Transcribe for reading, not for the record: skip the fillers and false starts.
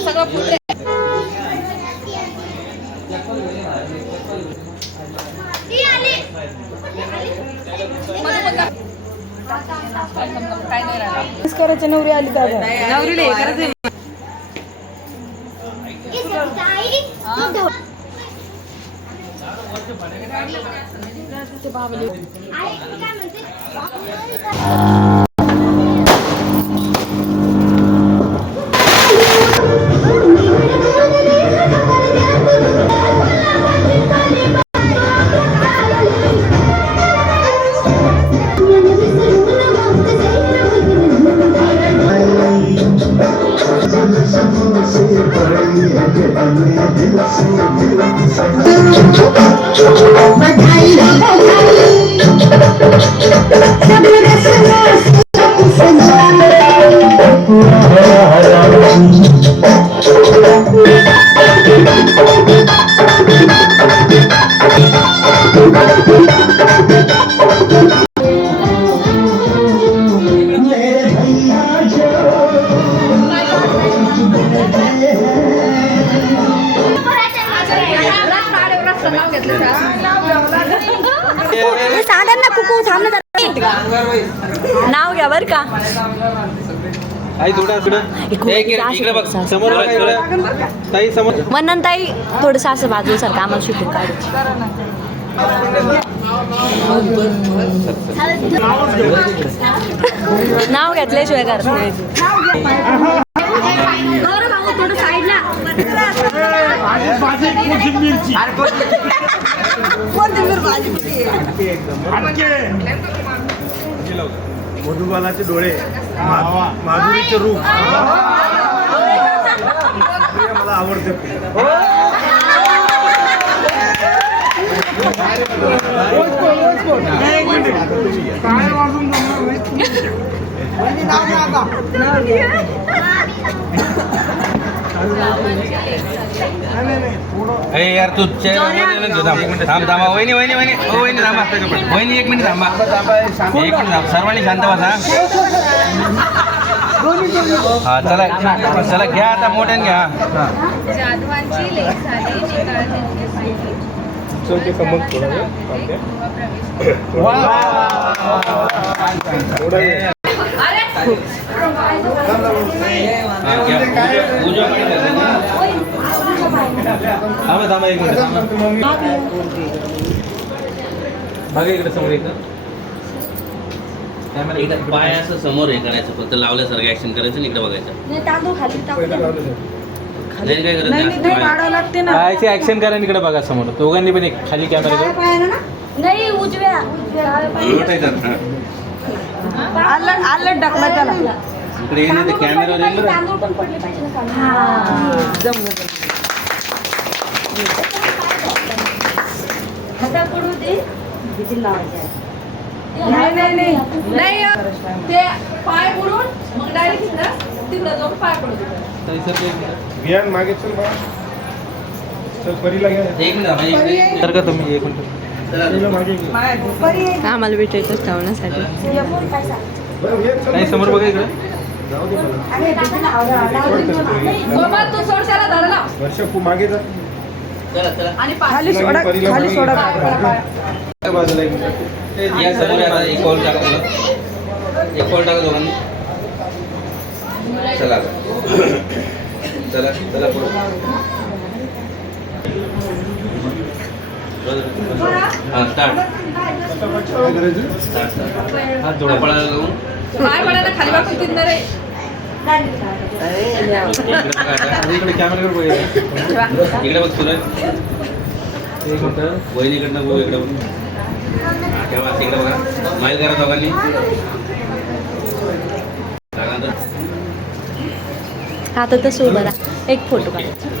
सगळं पुढे काय नाही राहिलं करायचे नवरी आली दादा नवरीला हे करायचं नाव घ्या बर का आई थोडा इकडे बघ समोर ताई समोर वंदन ताई थोडस असं बाजूसारखं आम्हाला शूटिंग काढायची नाव घेतल्याशिवाय करत नाही थोडं साईडला मधुबालाचे डोळे माधुरीचे रूप मला आवडते यार तू थांब थांबा वहिनी वहिनी वहिनी ओ वहिनी थांबा वहिनी 1 मिनिट थांबा 1 मिनिट थांबा सर्वांनी शांत बसा हा चला चला घ्या आता मोठ्याने घ्या जाधवांची लेक थांबा एक मिनिट बघा इकडे समोर एकदा पाय असं समोर हे करायचं फक्त लावल्यासारखं ऍक्शन करायचं आणि इकडे बघायचं नाही काय करायचं पायाची ऍक्शन करा आणि इकडे बघा समोर दोघांनी पण एक खाली कॅमेरा नाही उजव्या आलं टाकला त्याला इकडे येईल ते कॅमेरावर येईल तांदूळ पण पडले पाहिजे ना हाता पडू दे किती लावायचे नाही ते पाय पडून मग डायरेक्ट तिकडे जाऊन पाय पडू मागे चल बा चल परीला घ्या एक मिनिट तर का तुम्ही एक मिनिट आम्हाला भेटायचं ठेवण्यासाठी नाही समोर बघा इकडे तू सोडशाला धरला वर्ष तू मागे जा चला चला आणि खाली सोडा बाजूला या समोर आता एक कॉल टाका एक कॉल टाका दोघांनी चला चला चला हां स्टार्ट हां थोडा पळायला लावून पाय पडायला खाली वाकून तिथनं रे इकडे कॅमेराकडे बघ इकडे बघ सुरज एक मिनिट वहिनीकडनं बघ इकडे बघ तेव्हा तिकडे बघा माईल करा दोघांनी आता तर सोबत एक फोटो काढायचा